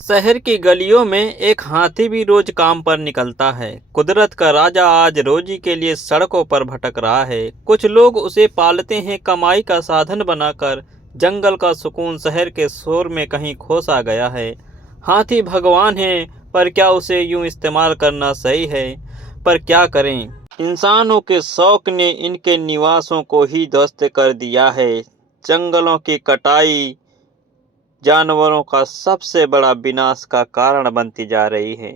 शहर की गलियों में एक हाथी भी रोज काम पर निकलता है। कुदरत का राजा आज रोजी के लिए सड़कों पर भटक रहा है। कुछ लोग उसे पालते हैं कमाई का साधन बनाकर। जंगल का सुकून शहर के शोर में कहीं खो सा गया है। हाथी भगवान है, पर क्या उसे यूं इस्तेमाल करना सही है? पर क्या करें, इंसानों के शौक ने इनके निवासों को ही ध्वस्त कर दिया है। जंगलों की कटाई जानवरों का सबसे बड़ा विनाश का कारण बनती जा रही है।